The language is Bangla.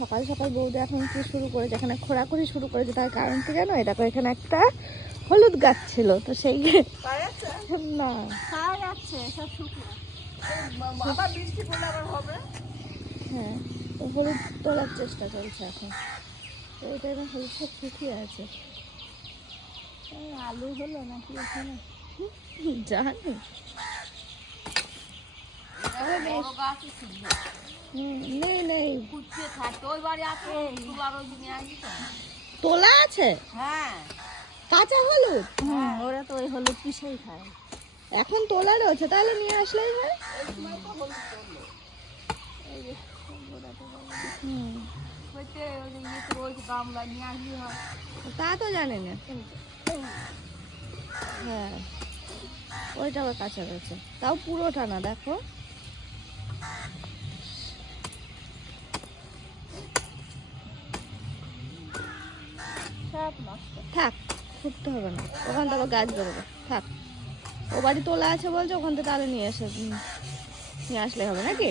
সকাল সকাল বৌদি এখন কি শুরু করেছে, এখানে খোঁড়াখুড়ি শুরু করেছে। তার কারণ কি জানো, এটা তো এখানে একটা হলুদ গাছ ছিল, তো সেই না হ্যাঁ, তো হলুদ তোলার চেষ্টা চলছে এখন। তো এটা না হলুদ সব শুকিয়ে আছে। আলু হলো নাকি এখানে জানি। নেই নেই, তোলা আছে কাঁচা হলুদ। ওরা তো ওই হলুদ পিসেই খায়। এখন তোলা রয়েছে, তাহলে নিয়ে আসলেই হয়। তা তো জানি না। হ্যাঁ, ওইটা আবার কাঁচা রয়েছে, তাও পুরোটা না। দেখো থাক, ফুটতে হবে না, ওখান থেকে গাছ বেরোবে। থাক, ও বাড়ি তোলা আছে বলছে, ওখান থেকে তাহলে নিয়ে আসলে হবে নাকি।